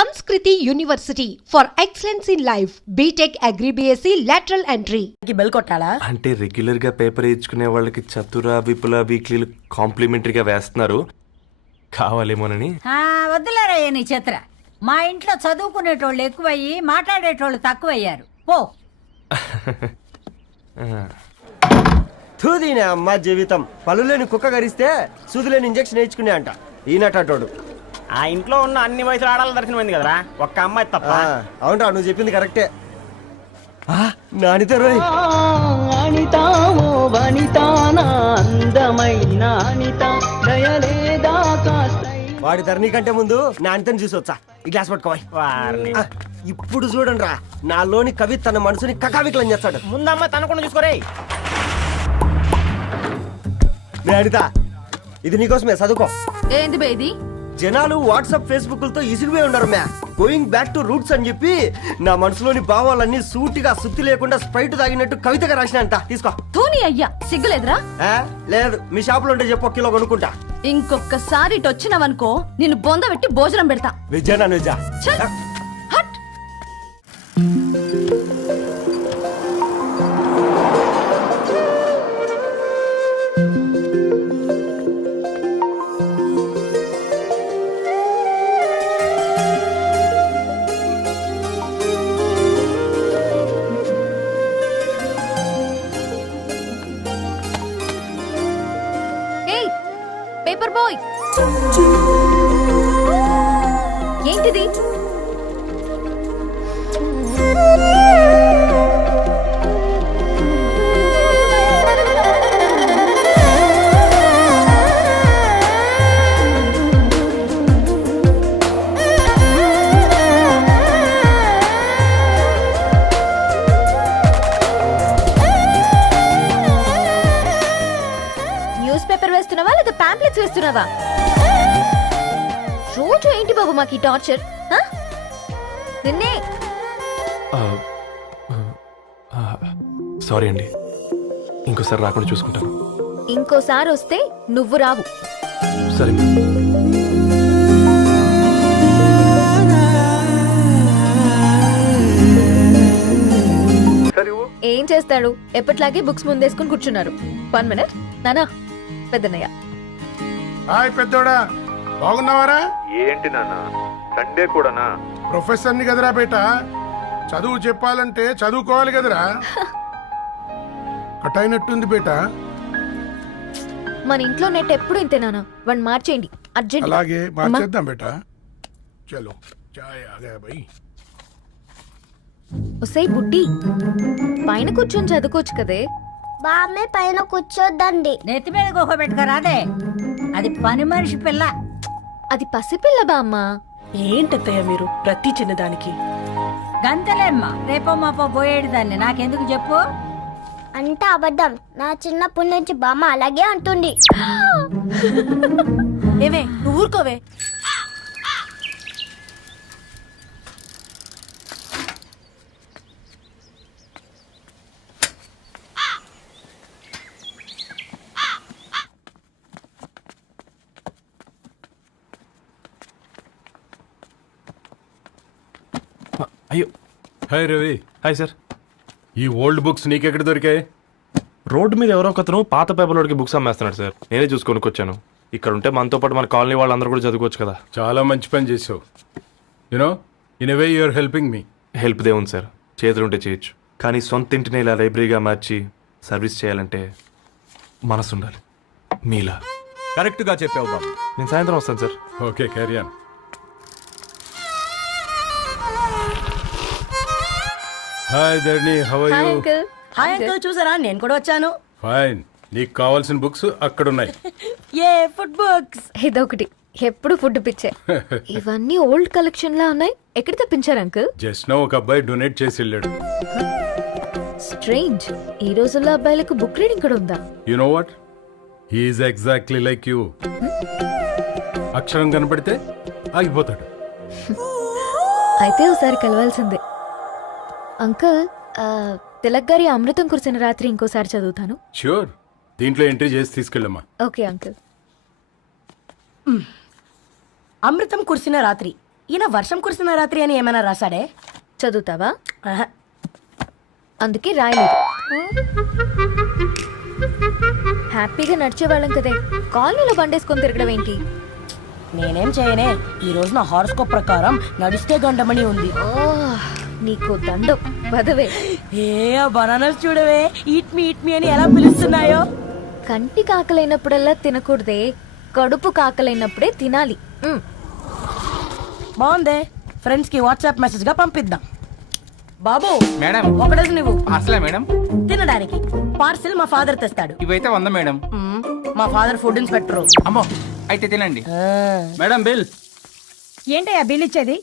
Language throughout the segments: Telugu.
Samskriti University for excellence in life. BTech Agri BSc lateral entry. Bell కొట్టాలా అంటే రెగ్యులర్ గా పేపర్ ఇచ్చుకునే వాళ్ళకి చతుర విపుల వీక్లీలు కాంప్లిమెంటరీగా వేస్తున్నారు కావాలేమోనని. వద్దులేరా నీ చిత్ర. మా ఇంట్లో చదువుకునేటోళ్ళు ఎక్కువయ్యి మాట్లాడేటోళ్ళు తక్కువయ్యారు. పో. తూదీనే అమ్మ జీవితం. పళ్ళులేని కుక్క గరిస్తే సూదులేని ఇంజక్షన్ వేయించుకునే అంట ఈనటోడు. ఆ ఇంట్లో ఉన్న అన్ని వయసుల ఆడాల దర్శనమైంది కదరా, ఒక్క అమ్మాయి తప్ప. అవునరా, నువ్వు చెప్పింది కరెక్టే. నానిత రోయ్ వాడి ధరణి కంటే ముందు నానితని చూసి వచ్చా. ఈ గ్లాస్ పట్టుకోవాలి. ఇప్పుడు చూడండి రా, నాలోని కవి తన మనసుని కకావికలం చేస్తాడు. ముందమ్మ తనకుండా చూసుకోరే. నానిత, ఇది నీకోసమే, చదువుకో. ఏంది బేది? జనాలు వాట్సాప్ ఫేస్బుక్లతో ఇసిగిపోయి ఉన్నారు మ్యా. గోయింగ్ బ్యాక్ టు రూట్స్ అని చెప్పి నా మనసులోని భావాలన్నీ సూటిగా సుత్తి లేకుండా స్ప్రైట్ తాగినట్టు కవితగా రాసిన అంట. తీసుకో. తూని అయ్యా, సిగ్గులేదురా? లేదు, మీ షాపులో ఉంటే చెప్పు, 1 కిలో కొనుక్కుంటా. ఇంకొకసారి ఇటు వచ్చినావనుకో నిన్ను బొంద పెట్టి భోజనం పెడతా. వెజ్జా నాన్ వెజ్జా? హట్. పేపర్ బాయ్, ఏంటిది? న్యూస్ పేపర్ వేస్తున్నావా లేదా పాంప్లెట్స్ వేస్తున్నావా? రోజు ఏంటి బాబు మాకు ఈ టార్చర్? నిన్నే. సారీ అండి, ఇంకోసారి రాకుండా చూసుకుంటాను. ఇంకోసారి వస్తే నువ్వు రావు. సరే. ఏం చేస్తాడు, ఎప్పట్లాగే బుక్స్ ముందేసుకుని కూర్చున్నారు. 1 మినిట్ నానా. పెద్దనయ్య. హాయ్ పెద్దోడా, బాగున్నావారా? ఏంటి నాన్న, సండే కూడానా? ప్రొఫెసర్ని కదరా బేట, చదువు చెప్పాలంటే చదువుకోవాలి కదరా. కట్ అయినట్టుంది బేట. మన ఇంట్లో నెట్ ఎప్పుడు ఇంతే నానా, వన్ మార్చేయండి అర్జెంట్. అలాగే మార్చేద్దాం బేట. చలో చాయ్ ఆగా భయ్. ఒసై బుడ్డి, పైన కూర్చొని చదువుకోవచ్చు కదే. బామ్మే పైన కూర్చోద్దండి. నెత్తి మీద గుహ పెట్టుకోరాదే, అది పని మనిషి పిల్ల. అది పసిపిల్ల బామ్మ. ఏంటత్తయ్య మీరు ప్రతి చిన్నదానికి? గంతలేమ్మా, రేపో మాపో పోయేడు దాన్ని నాకెందుకు చెప్పు. అంటే అబద్ధం. నా చిన్నప్పటి నుంచి బామ్మ అలాగే అంటుంది. ఏవే నువ్వు ఊరుకోవే. అయ్యో. హాయ్ రవి. Hi sir. ఈ ఓల్డ్ బుక్స్ నీకెక్కడ దొరికాయి? రోడ్డు మీద ఎవరో ఒకతను పాత పేపర్లోకి బుక్స్ అమ్మేస్తున్నాడు సార్. నేనే చూసుకొని వచ్చాను. ఇక్కడ ఉంటే మనతో పాటు మన కాలనీ వాళ్ళందరూ కూడా చదువుకోవచ్చు కదా. చాలా మంచి పని చేసావు. You know in a way you're helping me. Help దేవుంది సార్, చేతులు ఉంటే చేయొచ్చు. కానీ సొంత ఇంటిని ఇలా లైబ్రరీగా మార్చి సర్వీస్ చేయాలంటే మనసు ఉండాలి. మీలా కరెక్ట్గా చెప్పావు బాబు. నేను సాయంత్రం వస్తాను sir. Okay, carry on. Hi Dharni, how are you? Hi uncle, చూసారా నేను కూడా వచ్చాను. ఫైన్. నీకు కావాల్సిన బుక్స్ అక్కడ ఉన్నాయి. ఏ ఫుడ్ బుక్స్? ఇదొకటి, ఎప్పుడు ఫుడ్ పిచ్చే. ఇవన్నీ ఓల్డ్ కలెక్షన్ లా ఉన్నాయి. ఎక్కడ తెప్పించారు అంకుల్? జస్ట్ నో ఒక అబ్బాయి డొనేట్ చేసి వెళ్ళాడు. స్ట్రేంజ్, ఈ రోజుల్లో అబ్బాయిలకు బుక్ రీడింగ్ కూడా ఉందా? You know what, he is exactly like you. అక్షరం కనపడితే ఆగిపోతాడు. అయితే ఒకసారి కలవాల్సిందే. అంకుల్, తిలక్ గారి అమృతం కురిసిన రాత్రి ఇంకోసారి చదువుతాను. ష్యూర్, దీంట్లో ఎంట్రీ చేసి తీసుకెళ్ళమ్మా. Okay uncle. అమృతం కురిసిన రాత్రి ఈయన వర్షం కురిసిన రాత్రి అని ఏమైనా రాశాడే? చదువుతావా? ఆహా. అందుకే రాయలేదు. హ్యాపీగా నడిచేవాళ్ళం కదే, కాలనీలో బండేసుకొని తిరగడం ఏంటి? నేనేం చేయనే, ఈ రోజు నా హారోస్కోప్ ప్రకారం నడిస్తే గండమని ఉంది. ఓ, నీకు దండం పదవే. ఏ బనానాస్ చూడవే, ఈట్ మీ అని ఎలా పిలుస్తున్నాయో. కంటి కాకలైనప్పుడల్లా తినకూడదే, కడుపు కాకలైనప్పుడే తినాలి. బాగుందే, ఫ్రెండ్స్ కి వాట్సాప్ మెసేజ్ గా పంపిద్దాం. బాబు మేడం ఒకడేసి నువ్వు అసలే మేడం తినడానికి పార్సిల్ మా ఫాదర్ తెస్తాడు. ఇవైతే 100 మేడం. మా ఫాదర్ ఫుడ్ ఇన్స్పెక్టర్. అమ్మో అయితే తినండి మేడం. బిల్ ఏంటయ్యా బిల్ ఇచ్చేది?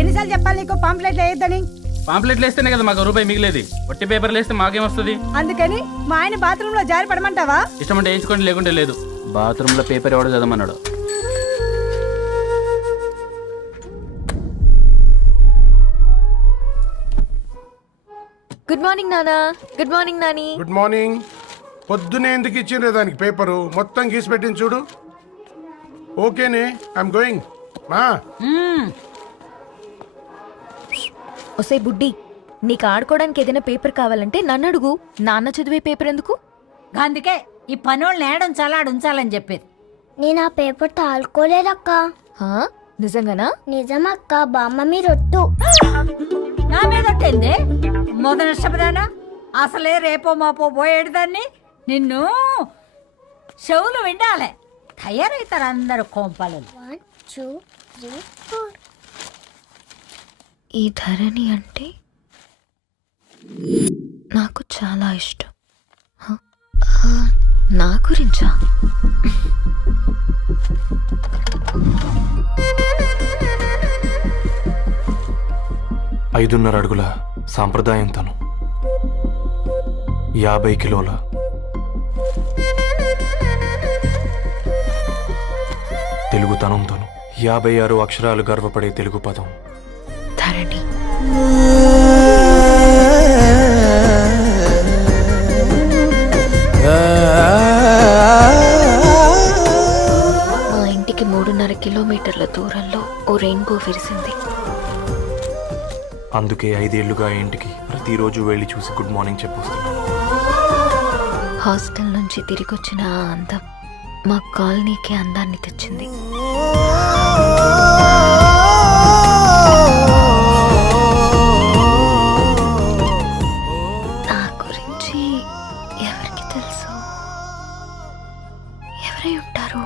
ఎన్నిసార్లు చెప్పాలి నీకు పాంప్లెట్లు వేయొద్దని? పాంప్లెట్లు వేస్తేనే కదా మాకు రూపాయి మిగిలేది. ఒట్టి పేపర్లు వేస్తే మాకేం వస్తుంది? అందుకని మా ఆయన బాత్రూమ్ లో జారి పడమంటావా? ఇష్టమంటే వేయించుకోండి, లేకుంటే లేదు. బాత్రూమ్ లో పేపర్ ఎవడో చదవమన్నాడు. గుడ్ మార్నింగ్ నానా. Good morning Nani. Good morning. పొద్దునే ఎందుకు ఇచ్చిండ్రే దానికి పేపరు? మొత్తం గీసి పెట్టింది చూడు. ఓకేనే, ఐఎమ్ గోయింగ్. మా ఒసే బుడ్డి, నీకు ఆడుకోవడానికి ఏదైనా పేపర్ కావాలంటే నన్ను అడుగు. నాన్న చదివే పేపర్ ఎందుకు? అందుకే ఈ పనోళ్ళని ఏడంచాలా ఉంచాలని చెప్పేది. నేను ఆ పేపర్ తాలుకోలేదక్క. హా? నిజంగానా? నిజమక్క, బామ్మ మీరొట్టు. నా మీద ఒట్టేంది? మొదటి నష్టపదానా? అసలే రేపో మాపో పోయేడు దాన్ని. నిన్ను చెవులు విండాలే, తయారవుతారు అందరు కోంపాలు. 1 2 3 4. ఈ ధరణి అంటే నాకు చాలా ఇష్టం. హ? నా గురించా? 5.5 అడుగుల సాంప్రదాయం తను, 50 కిలోల తెలుగుతనం తను, 56 అక్షరాలు గర్వపడే తెలుగు పదం ధరణి. మా ఇంటికి 3.5 కిలోమీటర్ల దూరంలో ఓ రెయిన్బో విరిసింది. అందుకే 5 ఏళ్లుగా ఇంటికి ప్రతిరోజు వెళ్ళి చూసి గుడ్ మార్నింగ్ చెప్పొస్తున్నాను. హాస్టల్ నుంచి తిరిగొచ్చిన ఆ అందం మా కాలనీకి అందాన్ని తెచ్చింది. నా గురించి ఎవరికి తెలుసు? ఎవరై ఉంటారు?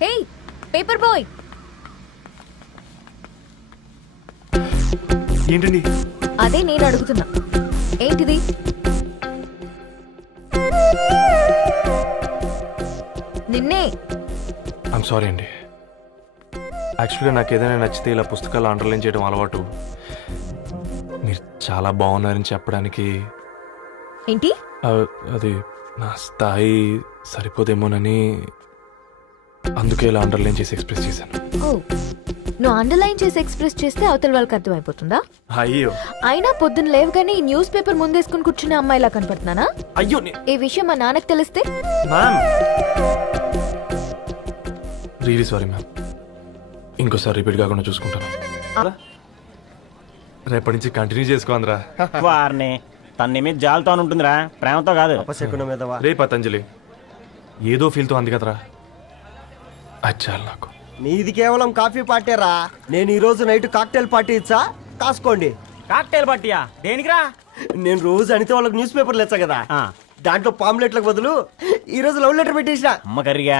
హేయ్ పేపర్ బాయ్, ఏంటండి? అదే నేను అడుగుతున్నా, ఏంటిది? నిన్నే. ఐమ్ సారీ అండి. యాక్చువల్గా నాకు ఏదైనా నచ్చితే ఇలా పుస్తకాలు అండర్లైన్ చేయడం అలవాటు. మీరు చాలా బాగున్నారని చెప్పడానికి ఏంటి? అది నా స్థాయి సరిపోదేమోనని అందుకే ఇలా అండర్లైన్ చేసి ఎక్స్ప్రెస్ చేశాను. ఓ, నువ్వు అండర్లైన్ చేసి ఎక్స్ప్రెస్ చేస్తే అవతల వాళ్ళకి అర్థమైపోతుందా? అయ్యో, అయినా పొద్దున్న లేవగానే ఈ న్యూస్ పేపర్ ముందేసుకుని కూర్చునే అమ్మాయిలా కనపడుతున్నానా? అయ్యో ఈ విషయం మా నాన్నకు తెలిస్తే? Ma'am, really sorry ma'am. ఇంకోసారి రిపీట్ కాకుండా చూసుకుంటాను. రేపటి నుంచి కంటిన్యూ చేసుకోందిరా. వారిని తన మీద జాలతో ఉంటుందిరా, ప్రేమతో కాదు. అపశకునం మీదవా? రే పతంజలి, ఏదో ఫీల్తో అంది కదరా, అది చాలు నాకు. నీది కేవలం కాఫీ పార్టీరా. నేను ఈ రోజు నైట్ కాక్టైల్ పార్టీ ఇచ్చా, కాసుకోండి. కాక్టైల్ పట్టియా దేనికిరా? నేను రోజు అనితే వాళ్ళకి న్యూస్ పేపర్లు ఇచ్చా కదా, దాంట్లో పాంప్లెట్లకు బదులు ఈ రోజు లవ్ లెటర్ పెట్టేసిన. అమ్మ కర్రీగా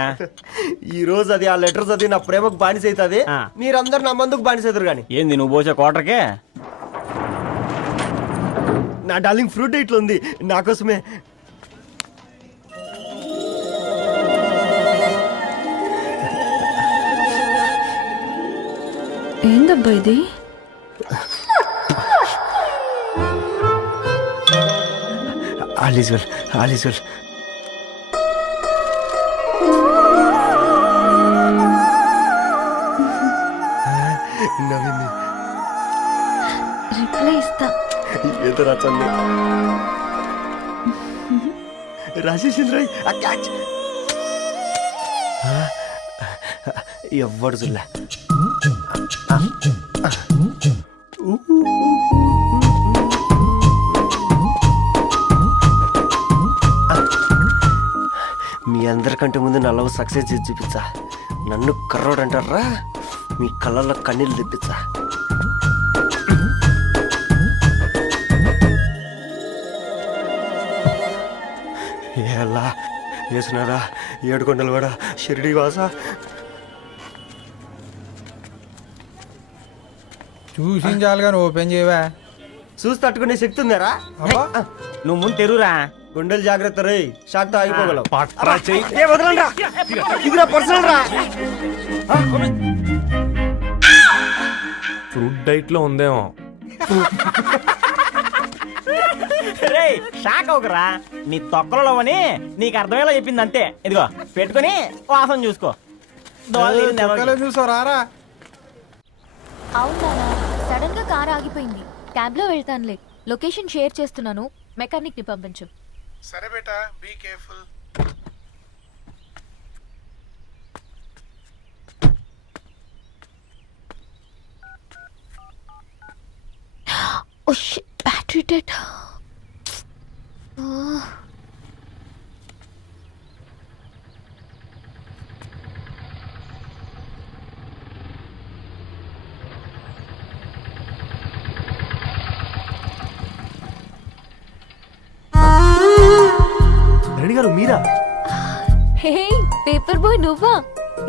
ఈ రోజు అది ఆ లెటర్ చదివి నా ప్రేమకు బానిస అవుతుంది. మీరందరు నా మందుకు బానిస అవుతారు. కానీ ఏంది నువ్వు పోసే కోటర్కే? నా డార్లింగ్ ఫ్రూట్ ఇట్లా ఉంది నా కోసమే. ఏందబ్బా ఇది? All is well, all is well. నవ్వింది. రిప్లై ఇస్తా. ఏదో రాచండి రాసేసింది రాయ్. ఆ క్యాచ్ ఎవ్వడు చూడలే. మీ అందరికంటే ముందు నా లవ్ సక్సెస్ చేసి చూపించా. నన్ను కర్రోడు అంటారా, మీ కళ్ళల్లో కన్నీళ్ళు తెప్పించా. ఎలా వేసినారా ఏడుకొండలు కూడా షిరిడి వాస. చూసించాలి కానీ ఓపెన్ చేయవా? చూసి తట్టుకునే శక్తి ఉందారా? నువ్వు ముందు తెరురా. గుండెలు జాగ్రత్త రే, షాక్తో ఆగిపోగలవు. పట్రా చెయ్యి. ఏ వదలండ్రా, ఇది నా పర్సనల్ రా. ఫ్రూట్ డైట్ లో ఉందేమో. రే షాక్ అవకరా, నీ తొక్కలలో అని నీకు అర్థమయ్యేలా చెప్పింది అంతే. ఇదిగో పెట్టుకొని వాసన చూసుకో. చూసారా? అవునా, సడన్ గా కార్ ఆగిపోయింది. క్యాబ్ లో వెళ్తానులే. లొకేషన్ షేర్ చేస్తున్నాను, మెకానిక్ ని పంపించు. సరే బేటా, be careful. Oh shit, battery dead. Reddy garu మీరా? హే పేపర్ బాయ్, నువ్వా?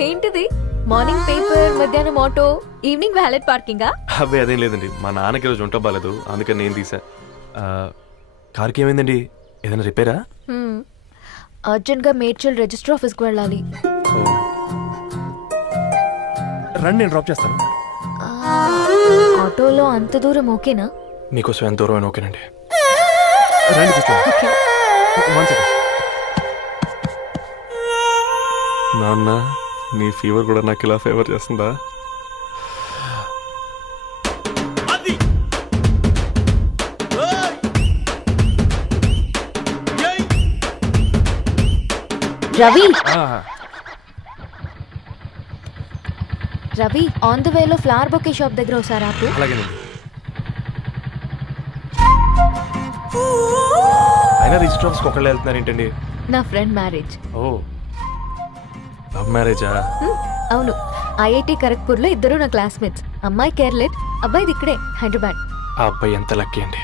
ఏంటిది? మార్నింగ్ పేపర్, మధ్యాహ్నం ఆటో, ఈవినింగ్ వ్యాలెట్ పార్కింగా? అబ్బాయి అదేం లేదండి, మా నాన్నకి రోజు ఉంట బాగాలేదు, అందుకని నేను తీసా. కార్కి ఏమైందండి? ఏదైనా రిపేరా? అర్జెంట్ గా మేడ్చల్ రిజిస్టర్ ఆఫీస్కి వెళ్ళాలి. రండి, నేను డ్రాప్ చేస్తాను. ఆటోలో అంత దూరం ఓకేనా? మీకోసం ఎంత దూరం అయినా ఓకేనండి. రండి కూర్చోండి. One second. నాన్న, నీ ఫీవర్ కూడా నాకు ఇలా ఫేవర్ చేస్తుందా? రవి, రవి, ఆన్ ద వేలో ఫ్లవర్ బొకే షాప్ దగ్గర ఒకసారి ఆపు. అలాగేనండి. అయినా రిజిస్టర్ ఆఫీస్కి ఒకళ్ళు వెళ్తున్నారు ఏంటండి? నా ఫ్రెండ్ మ్యారేజ్. ఓ, లవ్ మ్యారేజా? అవును, ఐఐటి ఖరగ్పూర్ లో ఇద్దరు నా క్లాస్మేట్స్. అమ్మాయి కేర్లెట్, అబ్బాయిది ఇక్కడే హైదరాబాద్. ఆ అబ్బాయి ఎంత లక్కీ అండి,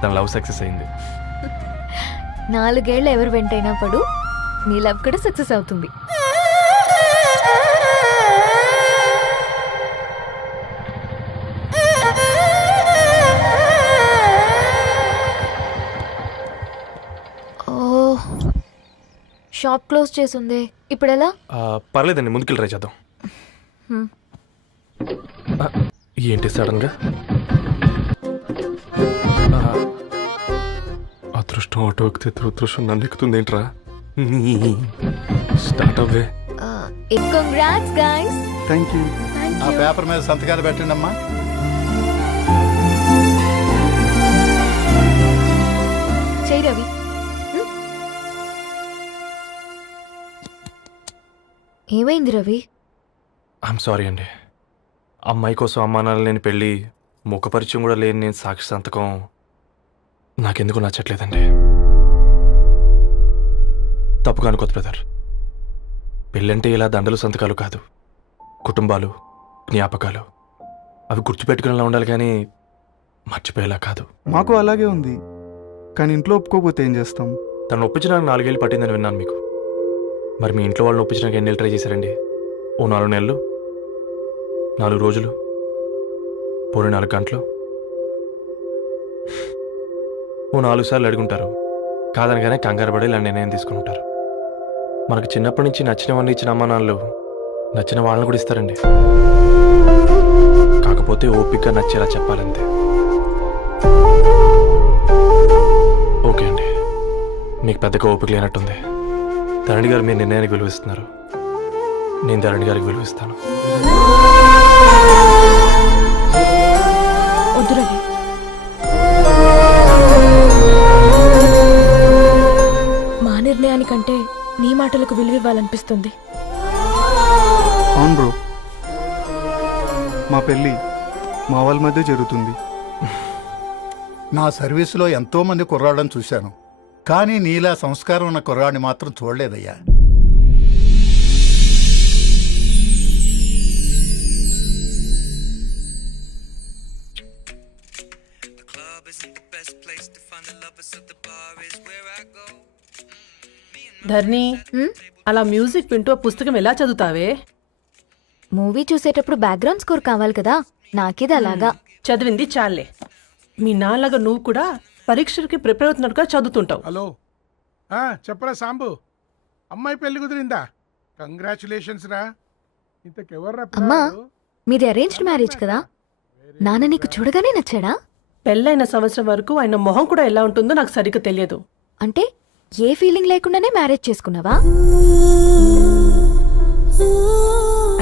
తన లవ్ సక్సెస్ అయింది. 4 ఏళ్ళు ఎవరు వెంటైనా పడు, నీ లవ్ కూడా సక్సెస్ అవుతుంది. షాప్ క్లోజ్ చేసింది, ఇప్పుడు ఎలా? పర్లేదండి, ముందుకెళ్ళి ట్రై చేద్దాం. ఏంటి సడన్ గా? అదృష్టం ఆటో ఎక్కితే దురదృష్టం నన్ను ఎక్కుతుంది ఏంట్రా? Start away. Congrats guys. Thank you. ఆ పేపర్ మీద సంతకాలు పెట్టండి అమ్మా. చెయ్యి రవి. ఏమైంది రవి? ఐఎమ్ సారీ అండి. అమ్మాయి కోసం అమ్మానాలు లేని పెళ్ళి, ముఖపరిచయం కూడా లేని నేను సాక్షి సంతకం నాకెందుకు నచ్చట్లేదండి. తప్పుగా అనుకోదు బ్రదర్. పెళ్ళంటే ఇలా దండలు సంతకాలు కాదు, కుటుంబాలు, జ్ఞాపకాలు. అవి గుర్తుపెట్టుకునేలా ఉండాలి కానీ మర్చిపోయేలా కాదు. మాకు అలాగే ఉంది, కానీ ఇంట్లో ఒప్పుకోకపోతే ఏం చేస్తాం? తను ఒప్పించడానికి 4 ఏళ్ళు పట్టిందని విన్నాను మీకు. మరి మీ ఇంట్లో వాళ్ళని ఒప్పించడానికి ఎన్ని నెలలు ట్రై చేశారండి? ఓ 4 నెలలు, 4 రోజులు, పోనీ 4 గంటలు, ఓ 4 సార్లు అడుగుంటారు. కాదనగానే కంగారు పడి ఇలా నిర్ణయం తీసుకుని ఉంటారు. మనకు చిన్నప్పటి నుంచి నచ్చినవన్నీ ఇచ్చిన అమ్మ నాన్నలు నచ్చిన వాళ్ళని కూడా ఇస్తారండి. కాకపోతే ఓపికగా నచ్చేలా చెప్పాలంతే. ఓకే అండి, మీకు పెద్దగా ఓపిక లేనట్టుంది. ధరణి గారు మీ నిర్ణయానికి విలువిస్తున్నారు, నేను ధరణి గారికి విలువిస్తాను. అనిపిస్తుంది. అవును బ్రో, మా పెళ్ళి మా వాళ్ళ మధ్య జరుగుతుంది. నా సర్వీసులో ఎంతో మంది కుర్రాళ్ళని చూశాను, కానీ నీలా సంస్కారం ఉన్న కుర్రాడిని మాత్రం చూడలేదయ్యా. ధర్ని, అలా మ్యూజిక్ వింటూ పుస్తకం ఎలా చదువుతావే? మూవీ చూసేటప్పుడు బ్యాక్గ్రౌండ్ స్కోర్ కావాలి కదా, నాకిది అలాగా. చదివింది చాలే. మీ నాన్నగా నువ్వు కూడా పరీక్షలకి ప్రిపేర్ అవుతున్నట్టుగా చదువుతుంటావు. హలో, చెప్పరా సాంబు, అమ్మాయి పెళ్లి కుదిరిందా? కంగ్రాచులేషన్స్ రా. ఇంతకెవర్రా అమ్మా, పిల్లాడు? మీది అరేంజ్డ్ మ్యారేజ్ కదా, నాన్న నీకు చూడగానే నచ్చాడా? పెళ్ళైన సంవత్సరం వరకు ఆయన మొహం కూడా ఎలా ఉంటుందో నాకు సరిగ్గా తెలియదు. అంటే ఏ ఫీలింగ్ లేకుండానే మ్యారేజ్ చేసుకున్నావా?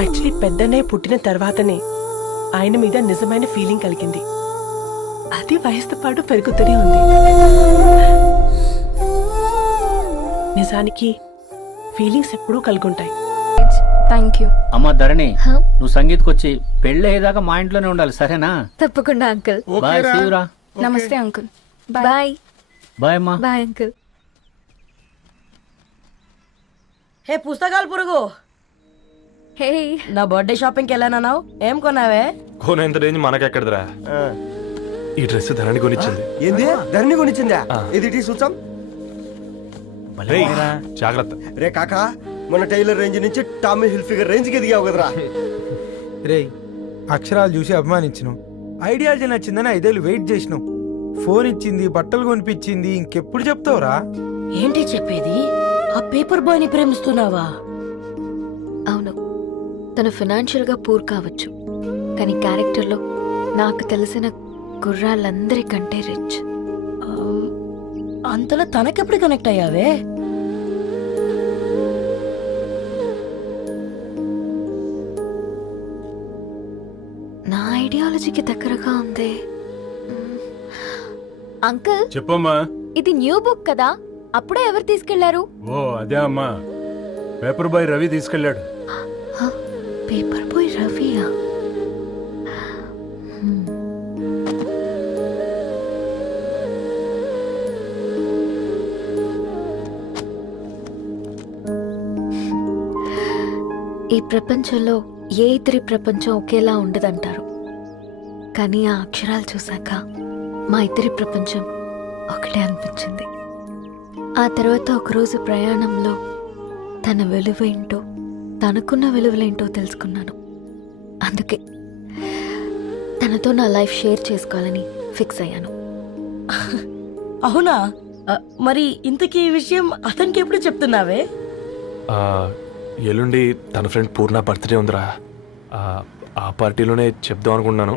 యాక్చువల్లీ పెద్దనే పుట్టిన తర్వాతనే ఆయన మీద నిజమైన ఫీలింగ్ కలిగింది. అది వయసుతో పాటు పెరుగుతూనే ఉంది. నిజానికి ఫీలింగ్స్ ఎప్పుడూ కలుగుంటాయి. Thank you. అమ్మ ధరణి, నువ్వు సంగీత్కి వచ్చి పెళ్ళి అయ్యేదాకా మా ఇంట్లోనే ఉండాలి, సరేనా? తప్పకుండా అంకుల్. ఓకేరా? శివరా. ఓకే. నమస్తే అంకుల్. బాయ్. బాయ్ అమ్మా. Bye uncle. హే పుస్తకాలు పురుగు, హే, నా బర్త్డే షాపింగ్కి వెళ్ళానన్నావు, ఏం కొన్నావే? కోనేంత రేంజ్ మనకెక్కడదిరా. ఈ డ్రెస్ ధరణి కొనిచ్చింది. ఏంది ధరణి కొనిచ్చిందా? ఇది టీ చూసాం. రేయ్, జాగ్రత్త. రే కాకా, మన టైలర్ రేంజ్ నుంచి టామీ హిల్ఫిగర్ రేంజ్ కి ఎదిగావు కదరా. రేయ్, అక్షరాలు చూసి అభిమానించినావు, ఐడియాలజీ నచ్చిందని 5 ఏళ్ళు వెయిట్ చేసినావు, ఫోన్ ఇచ్చింది, బట్టలు కొనిపించింది, ఇంకెప్పుడు చెప్తావురా? ఏంటి చెప్పేది? ఆ పేపర్ బాయ్ ని ప్రేమిస్తున్నావా? అవును, తను ఫినాన్షియల్గా పూర్ కావచ్చు, కానీ క్యారెక్టర్లో నాకు తెలిసిన గుర్రాలందరికంటే రిచ్. అంతలో తనకెప్పుడు కనెక్ట్ అయ్యావే? నా ఐడియాలజీకి దగ్గరగా ఉంది. అంకుల్, చెప్పమ్మా. ఇది న్యూ బుక్ కదా, అప్పుడే ఎవరు తీసుకెళ్లారు? ఓ అదే అమ్మా, పేపర్ బాయ్ రవి తీసుకెళ్ళాడు. పేపర్ బాయ్ రవియా? ఈ ప్రపంచంలో ఏ ఇద్దరి ప్రపంచం ఒకేలా ఉండదంటారు, కానీ ఆ అక్షరాలు చూశాక మా ఇద్దరి ప్రపంచం ఒకటే అనిపించింది. ఆ తర్వాత ఒకరోజు ప్రయాణంలో తన విలువేంటో, తనకున్న విలువలేంటో తెలుసుకున్నాను. అందుకే తనతో నా లైఫ్ షేర్ చేసుకోవాలని ఫిక్స్ అయ్యాను. అవునా? మరి ఇంతకీ ఈ విషయం అతనికి ఎప్పుడు చెప్తున్నావే? ఎల్లుండి తన ఫ్రెండ్ పూర్ణ బర్త్డే ఉందిరా, ఆ పార్టీలోనే చెప్దాం అనుకున్నాను.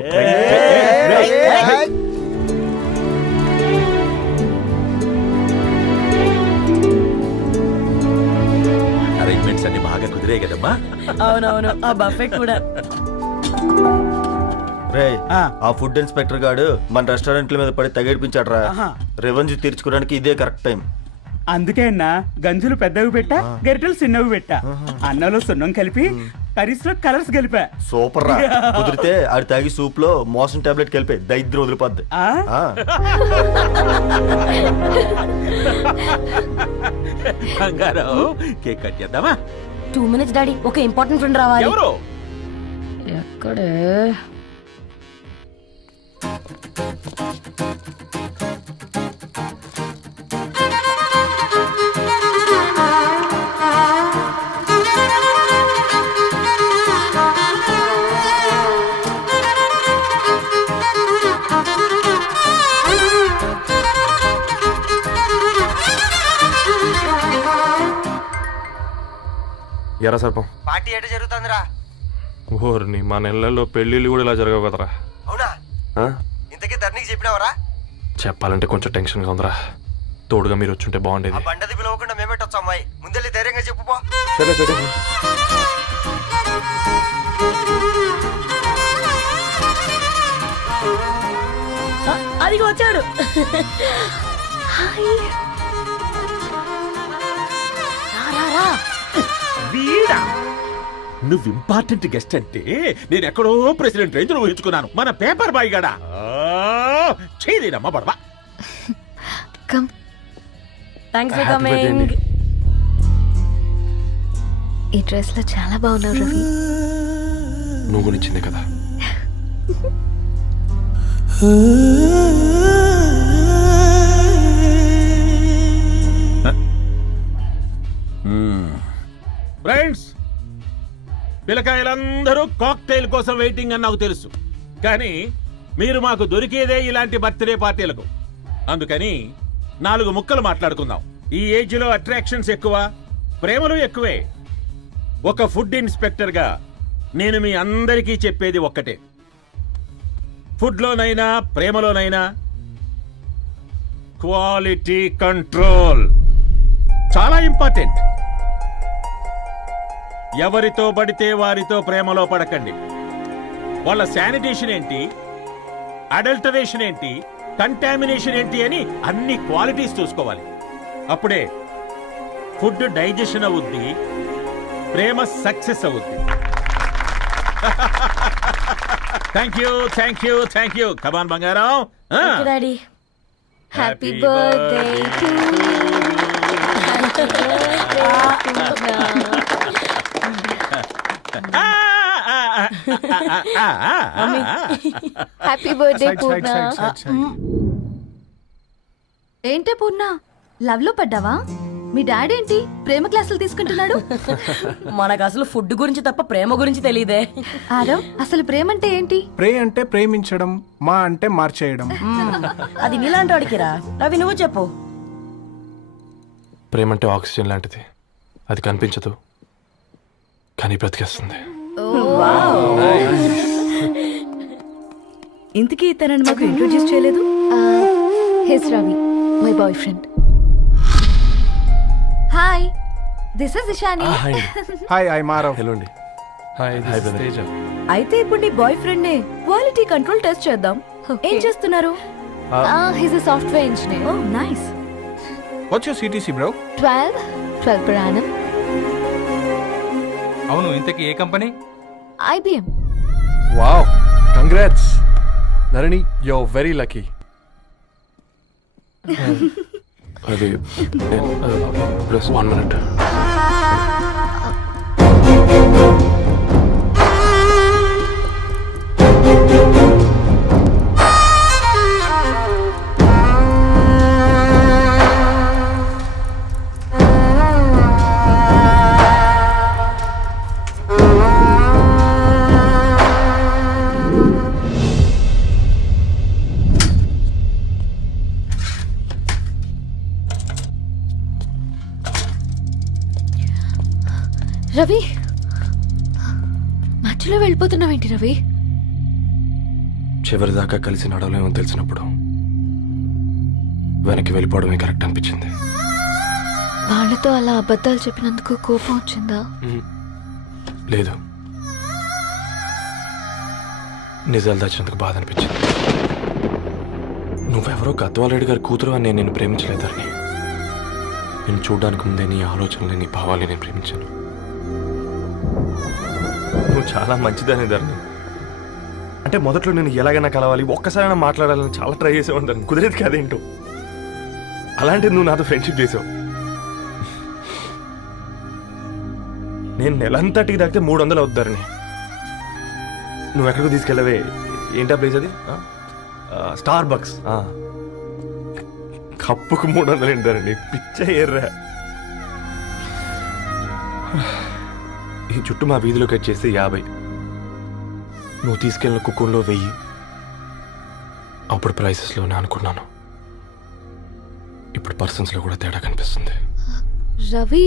అరేంజ్మెంట్స్ అన్ని బాగా కుదిరే కదమ్మా. అవునవును, ఆ బఫే కూడా. రే, ఆ ఫుడ్ ఇన్స్పెక్టర్ గాడు మన రెస్టారెంట్ల మీద పడి తగేడిపించాడు రా. రెవెన్యూ తీర్చుకోవడానికి ఇదే కరెక్ట్ టైం. అందుకే అన్న గంజులు పెద్దవి పెట్టా, గరిటెలు చిన్నవి పెట్టా, అన్నంలో సున్నం కలిపి కర్రీస్ లో కలర్స్ కలిపా. సూపర్ రా. కుదిరితే ఆడి తాగి సూప్ లో మోషన్ టాబ్లెట్ కలిపే దైద్యం వదిలిపోద్ది. కేక్ కట్ చేద్దామా? 2 minutes డాడీ, ఒక ఇంపార్టెంట్ ఫ్రెండ్ రావాలి. ఎవరు? ఎక్కడే? ఎరా సర్పం, పార్టీ ఎట జరుగుతుందిరా? ఓర్ని మా నెలల్లో పెళ్ళిళ్ళు కూడా ఇలా జరగవు కదరా. అవునా? ఇంతకీ ధరణికి చెప్పినావరా? చెప్పాలంటే కొంచెం టెన్షన్గా ఉందిరా, తోడుగా మీరు వచ్చుంటే బాగుండేది. బండది పిలవకుండా మేమేటొచ్చు అమ్మాయి, ముందెళ్ళి ధైర్యంగా చెప్పుపో. సరే సరే. అదిగో వచ్చాడు. వీడా నువ్వు ఇంపార్టెంట్ గెస్ట్ అంటే నేను ఎక్కడో ప్రెసిడెంట్ రేంజ్ ఊహించుకున్నాను. మన పేపర్ బాయ్ గడా చేయలేనమ్మా బడవా. Come. Thanks for Happy birthday coming. అండి. ఈ డ్రెస్ లో చాలా బాగున్నావు రవి. నువ్వు గురించిందే కదా. ఫ్రెండ్స్, పిల్లకాయలందరూ కాక్టైల్ కోసం వెయిటింగ్ అని నాకు తెలుసు. కానీ మీరు మాకు దొరికేదే ఇలాంటి బర్త్డే పార్టీలకు. అందుకని 4 ముక్కలు మాట్లాడుకుందాం. ఈ ఏజ్ లో అట్రాక్షన్స్ ఎక్కువ, ప్రేమలు ఎక్కువే. ఒక ఫుడ్ ఇన్స్పెక్టర్ గా నేను మీ అందరికీ చెప్పేది ఒక్కటే, ఫుడ్ లోనైనా ప్రేమలోనైనా క్వాలిటీ కంట్రోల్ చాలా ఇంపార్టెంట్. ఎవరితో పడితే వారితో ప్రేమలో పడకండి. వాళ్ళ శానిటేషన్ ఏంటి, అడల్టరేషన్ ఏంటి, కంటామినేషన్ ఏంటి అని అన్ని క్వాలిటీస్ చూసుకోవాలి. అప్పుడే ఫుడ్ డైజెషన్ అవుద్ది, ప్రేమ సక్సెస్ అవుద్ది. Thank you, thank you, thank you. Come on బంగారం. Daddy. Happy birthday to happy birthday Purna. ఏంటే పూర్ణ, లవ్ లో పడ్డావా? మీ డాడీ ఏంటి ప్రేమ క్లాసులు తీసుకుంటున్నాడు? మనకు అసలు ఫుడ్ గురించి తప్ప ప్రేమ గురించి తెలియదే. ఆరవ్, అసలు ప్రేమ అంటే ఏంటి? ప్రే అంటే ప్రేమించడం, మా అంటే మార్చేయడం. అది నీలాంటి వాడికిరా. రవి నువ్వు చెప్పు. ప్రేమ అంటే ఆక్సిజన్ లాంటిది. అది కనిపించదు కానీ బ్రతికేస్తుంది. ఇంతకీ తనని మాకు ఇంట్రొడ్యూస్ చేయలేదు. He's Ravi, my boy friend. Hi, this is Ishani. Hi, I Maarav. Hello అండి. హాయ్ తేజ. అయితే ఇప్పుడు నీ బాయ్ ఫ్రెండ్ నే క్వాలిటీ కంట్రోల్ టెస్ట్ చేద్దాం. ఏం చేస్తున్నారు? He's a software engineer. Oh nice. What's your CTC bro? 12 per annum. అవును, ఇంతకీ ఏ company? IBM. Wow, congrats Narani, you are very lucky. అది ప్లస్ 1 minute. రవి, మధ్యలో వెళ్ళిపోతున్నావేంటి రవి? చివరిదాకా కలిసి నడవలేమో తెలిసినప్పుడు వెనక్కి వెళ్ళిపోవడమే కరెక్ట్ అనిపించింది. వాళ్ళతో అలా అబద్ధాలు చెప్పినందుకు కోపం వచ్చిందా? లేదు, నిజాలు దాచినందుకు బాధ అనిపించింది. నువ్వెవరో గద్వాలరెడ్డి గారి కూతురు అని నేను ప్రేమించలేదని. నేను చూడడానికి ముందే నీ ఆలోచనలు, నీ భావాలు నేను ప్రేమించాను. నువ్వు చాలా మంచిదనే ధరణి. అంటే మొదట్లో నేను ఎలాగైనా కలవాలి, ఒక్కసారైనా మాట్లాడాలని చాలా ట్రై చేసేవాడిని. కుదిరేది కాదేంటో. అలాంటిది నువ్వు నాతో ఫ్రెండ్షిప్ చేసావు. నేను నెలంతటికి తాకితే 300 అవుతారని. నువ్వు ఎక్కడికో తీసుకెళ్ళవే, ఏంటా ప్లేస్ అది? Star bucks. కప్పుకు 300 ఏంటారండి, పిచ్చ ఎర్రా. ఈ చుట్టూ మా వీధిలో కట్ చేస్తే 50. నువ్వు తీసుకెళ్ళిన కుక్కర్లో 1000. అప్పుడు ప్రైసెస్లోనే అనుకున్నాను, ఇప్పుడు పర్సన్స్లో కూడా తేడా కనిపిస్తుంది. రవి,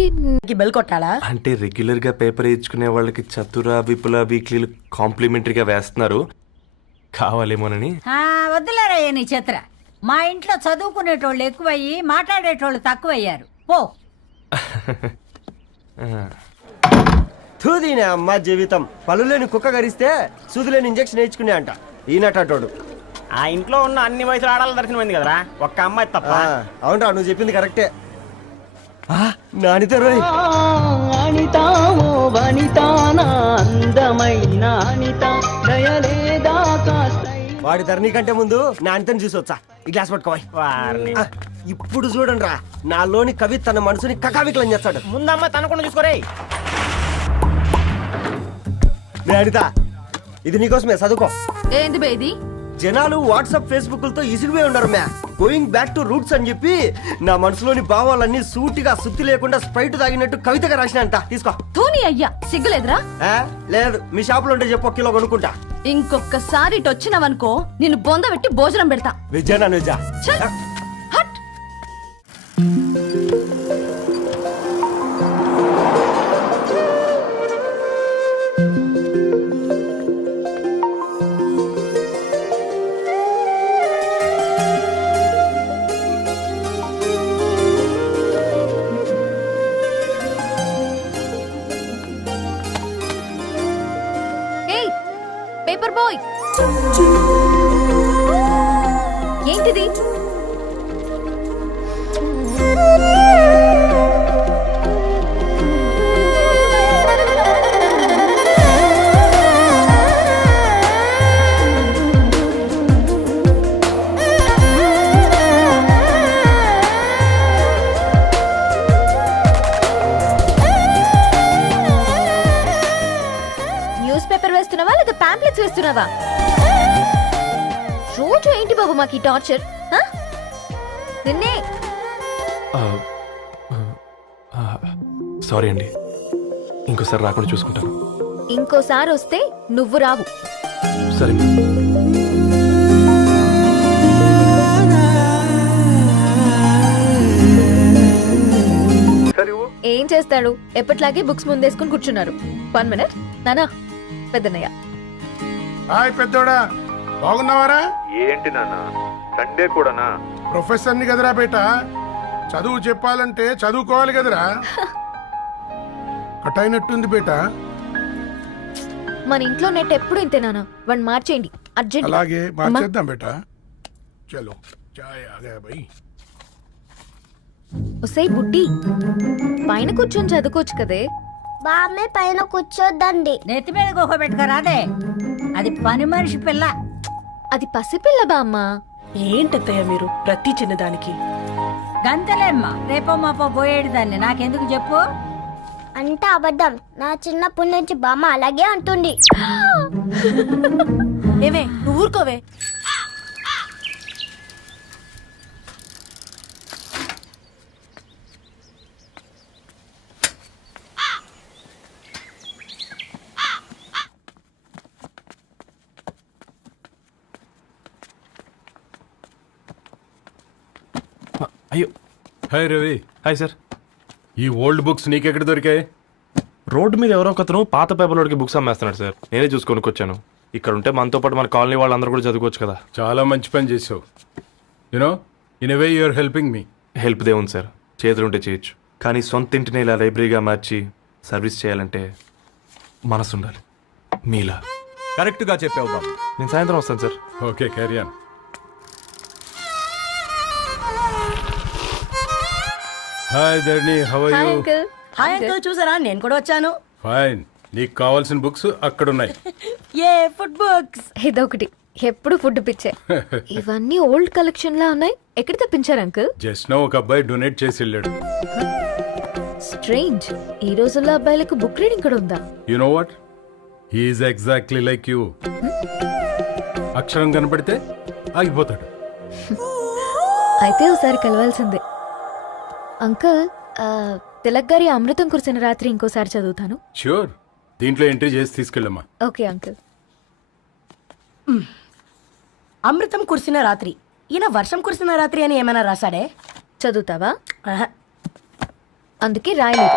బెల్ కొట్టాలా? అంటే రెగ్యులర్గా పేపర్ వేయించుకునే వాళ్ళకి చతుర, విపుల, వీక్లీలు కాంప్లిమెంటరీగా వేస్తున్నారు, కావాలేమోనని. వద్దులేరయ్య నీ చిత్ర. మా ఇంట్లో చదువుకునేటోళ్ళు ఎక్కువయ్యి మాట్లాడేటోళ్ళు తక్కువయ్యారు. పో. తూదీనే అమ్మ జీవితం. పళ్ళు లేని కుక్క గరిస్తే సూదులేని ఇంజక్షన్ వేయించుకునే అంట ఈనటోడు. ఆ ఇంట్లో ఉన్న అన్ని వయసులు ఆడాలి దర్శనమైంది కదరా, ఒక్క అమ్మాయి తప్ప. అవునరా, నువ్వు చెప్పింది కరెక్టే. నానితో రోయ్. వనిత ఓ వనిత నా అందమైన అనిత దయలేదా కాస్త వాడి ధరణి కంటే ముందు నా అంతని చూసి వచ్చా ఈ గ్లాస్ పట్టుకోవాలి వారిని. ఇప్పుడు చూడండి రా నాలోని కవి తన మనసుని కకావికలం చేస్తాడు. ముందమ్మ తనకుండా చూసుకోరే. నే అనిత ఇది నీకోసమే చదువుకో. ఏంది బేది? జనాలు వాట్సాప్ ఫేస్బుక్లతో ఇసిగిపోయి ఉన్నారు మ్యా. గోయింగ్ బ్యాక్ టు రూట్స్ అని చెప్పి నా మనసులోని భావాలన్నీ సూటిగా సుత్తి లేకుండా స్ప్రైట్ తాగినట్టు కవితగా రాసిన అంట. తీసుకో. ధోని అయ్యా సిగ్గులేదురా? లేదు మీ షాప్ లో ఉంటే చెప్పు, కిలో కొనుక్కుంటా. ఇంకొకసారి ఇటు వచ్చినవనుకో నిన్ను బొంద పెట్టి భోజనం పెడతా. వెజ్జా నాన్ వెజ్జా? హట్. ఏయ్ పేపర్ బాయ్, ఏంటిది? న్యూస్ పేపర్ వేస్తున్నావా లేదా పాంప్లెట్స్ వేస్తున్నావా? రోజు ఏంటి బాబు మాకు ఈ టార్చర్? నిన్నే సారీ అండి, ఇంకోసారి రాకుండా చూసుకుంటాను. ఇంకోసారి వస్తే నువ్వు రావు. సరే. ఏం చేస్తాడు? ఎప్పట్లాగే బుక్స్ ముందేసుకుని కూర్చున్నారు. 1 minute నానా. పెద్దనయ్య. హాయ్ పెద్దోడా, బాగున్నావారా? ఏంటి నాన్న సండే కూడానా? ప్రొఫెసర్ని కదరా బేట, చదువు చెప్పాలంటే చదువుకోవాలి కదరా. కట్ అయినట్టుంది బేట. మన ఇంట్లో నెట్ ఎప్పుడు ఇంతే నానా. వన్ మార్చేయండి అర్జెంట్. అలాగే మార్చేద్దాం బేట. చలో చాయ్ ఆగా భయ్. ఒసేయ్ బుడ్డి, పైన కూర్చొని చదువుకోవచ్చు కదే. బామ్మే పైన కూర్చోద్దండి. నెత్తి మీద గుహ పెట్టుకోరాదే, అది పని మనిషి పిల్ల. అది పసిపిల్ల బామ్మ. ఏంటత్తయ్య మీరు ప్రతి చిన్నదానికి? గంతలేమ్మా, రేపో మాపో పోయేడు దాన్ని నాకెందుకు చెప్పు? అంటే అబద్ధం. నా చిన్నప్పటి నుంచి బామ్మ అలాగే అంటుంది. ఏవే నువ్వు ఊరుకోవే. అయ్యో. హాయ్ రవి. Hi sir. ఈ ఓల్డ్ బుక్స్ నీకెక్కడ దొరికాయి? రోడ్డు మీద ఎవరో ఒకతను పాత పేపర్లోకి బుక్స్ అమ్మేస్తున్నాడు సార్. నేనే చూసుకొని వచ్చాను. ఇక్కడ ఉంటే మనతో పాటు మన కాలనీ వాళ్ళందరూ కూడా చదువుకోవచ్చు కదా. చాలా మంచి పని చేసావు. You know in a way you are helping me. Help దే ఉంది సార్, చేతులుంటే చేయొచ్చు. కానీ సొంత ఇంటిని ఇలా లైబ్రరీగా మార్చి సర్వీస్ చేయాలంటే మనసు ఉండాలి. మీలా. కరెక్ట్గా చెప్పావు బాబు. నేను సాయంత్రం వస్తాను sir. Okay, carry on. Hi Dharni, how are hi you? Uncle. Hi uncle, చూసారా నేను కూడా వచ్చాను. ఫైన్. నీకు కావాల్సిన బుక్స్ అక్కడ ఉన్నాయి. ఏ ఫుడ్ బుక్స్? ఇదొకటి, ఎప్పుడు ఫుడ్ పిచ్చే. ఇవన్నీ ఓల్డ్ కలెక్షన్ లా ఉన్నాయి. ఎక్కడ తెప్పించారు అంకుల్? జస్ట్ నో ఒక అబ్బాయి డొనేట్ చేసి వెళ్ళాడు. స్ట్రేంజ్, ఈ రోజుల్లో అబ్బాయిలకు బుక్ రీడింగ్ కూడా ఉందా? You know what, he is exactly like you. అక్షరం కనపడితే ఆగిపోతాడు. అయితే ఒకసారి కలవాల్సిందే. అంకుల్, తిలక్ గారి అమృతం కురిసిన రాత్రి ఇంకోసారి చదువుతాను. ష్యూర్, దీంట్లో ఎంట్రీ చేసి తీసుకెళ్ళమ్మా. Okay uncle. అమృతం కురిసిన రాత్రి. ఈయన వర్షం కురిసిన రాత్రి అని ఏమైనా రాశాడే? చదువుతావా? ఆహా. అందుకే రాయలేదు.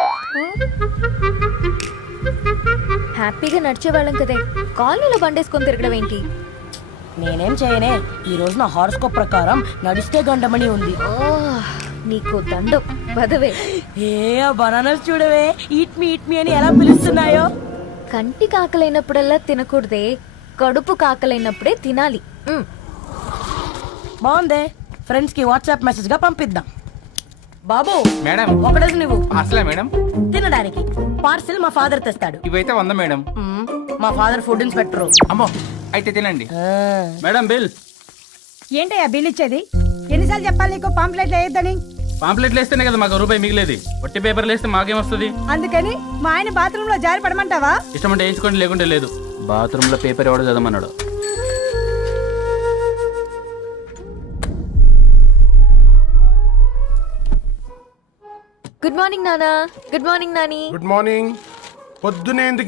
హ్యాపీగా నడిచేవాళ్ళం కదే, కాలనీలో బండేసుకొని తిరగడం ఏంటి? నేనేం చేయనే, ఈ రోజు నా హారోస్కోప్ ప్రకారం నడిస్తే గండమణి ఉంది. నీకు దండం పదవే. ఏ బనానాస్ చూడవే, ఈట్ మీ అని ఎలా పిలుస్తున్నాయో. కంటి కాకలైనప్పుడల్లా తినకూడదే, కడుపు కాకలైనప్పుడే తినాలి. బాగుందే, ఫ్రెండ్స్ కి వాట్సాప్ మెసేజ్ గా పంపిద్దాం. బాబు మేడం, ఒకడేసి నువ్వు అసలే మేడం తిన తినడానికి. పార్సిల్ మా ఫాదర్ తెస్తాడు. ఇవైతే 100 మేడం. మా ఫాదర్ ఫుడ్ ఇన్స్పెక్టర్. అమ్మో అయితే తినండి మేడం. బిల్ ఏంటయ్యా బిల్ ఇచ్చేది? ఎన్నిసార్లు చెప్పాలి నీకు పాంప్లెట్లు వేయొద్దని? పాంప్లెట్లు వేస్తేనే కదా మాకు రూపాయి మిగిలేది. వట్టి పేపర్లు వేస్తే మాకేమొస్తుంది? అందుకని మా ఆయన బాత్రూమ్ లో జారి పడమంటావా? ఇష్టం అంటే వేయించుకోండి, లేకుంటే లేదు. బాత్రూంలో పేపర్ ఎవడో చదవమన్నాడు. గుడ్ మార్నింగ్ నానా. Good morning Nani. Good morning. పొద్దునే ఎందుకు